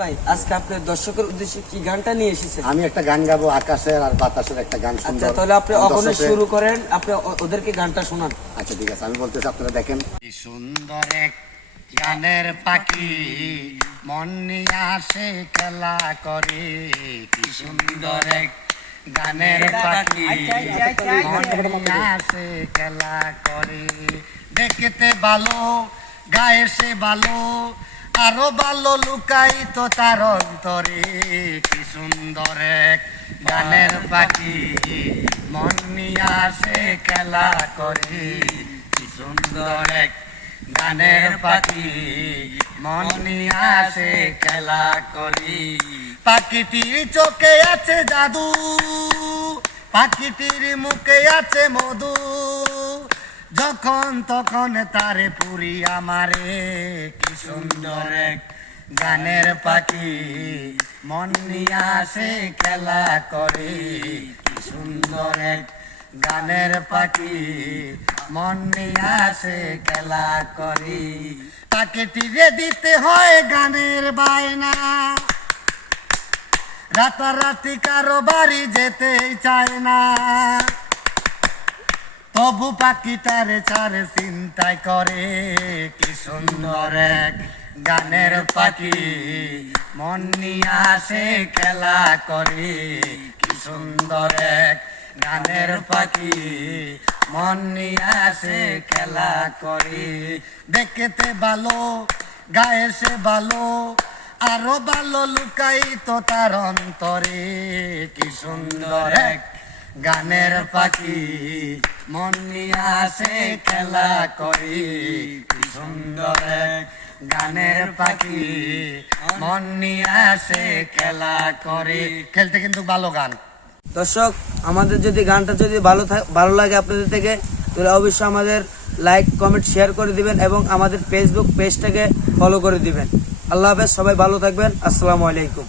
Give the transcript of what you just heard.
ভাই আজকে আপনার দর্শকের উদ্দেশ্যে কি গানটা নিয়ে এসেছেন? আমি একটা গান গাবো, আকাশের আর বাতাসের একটা গান। আচ্ছা, তাহলে আপনি ওখানে শুরু করেন, আপনি ওদেরকে গানটা শোনান। আচ্ছা ঠিক আছে, আমি বলতেছি, আপনারা দেখেন। কি সুন্দর এক গানের পাখি, মন নিয়ে আসে খেলা করে। কি সুন্দর এক গানের পাখি, মন নিয়ে আসে খেলা করে। দেখতে ভালো, গায়ে সে ভালো, আরো ভালো লুকাই তো তার অন্তরে। কি সুন্দর এক গানের পাখি, মন নিয়ে আসে খেলা করে। কি সুন্দর এক গানের পাখি, মন নিয়ে আসে খেলা করি। পাখিটির চোখে আছে জাদু, পাখিটির মুখে আছে মধু, যখন তখন তারে পুরি আমারে। কি সুন্দর এক গানের পাখি, মন নিয়ে আসে খেলা করে। কি সুন্দর এক গানের পাখি, মন নিয়ে আসে খেলা করি। পাখিটিরে দিতে হয় গানের বায়না, রাতারাতি কারো বাড়ি যেতে চায় না, তবু পাখিটারে ছাড়ে চিন্তায় করে। কি সুন্দর এক গানের পাখি, মন নিয়ে আসে খেলা করে। কি সুন্দর এক গানের পাখি, মন নিয়ে আসে খেলা করে। দেখতে ভালো, গায়ে সে ভালো, আরো ভালো লুকাই তো তার অন্তরে। কি সুন্দর এক গানের পাখি, মন নিয়ে আসে খেলা করে। কি সুন্দর এক গানের পাখি, মন নিয়ে আসে খেলা করে। খেলতে কিন্তু ভালো গান। দর্শক, আমাদের যদি গানটা যদি ভালো লাগে আপনাদের থেকে, তাহলে অবশ্যই আমাদের লাইক, কমেন্ট, শেয়ার করে দিবেন এবং আমাদের ফেসবুক পেজটাকে ফলো করে দিবেন। আল্লাহ হাফেজ, সবাই ভালো থাকবেন। আসসালামু আলাইকুম।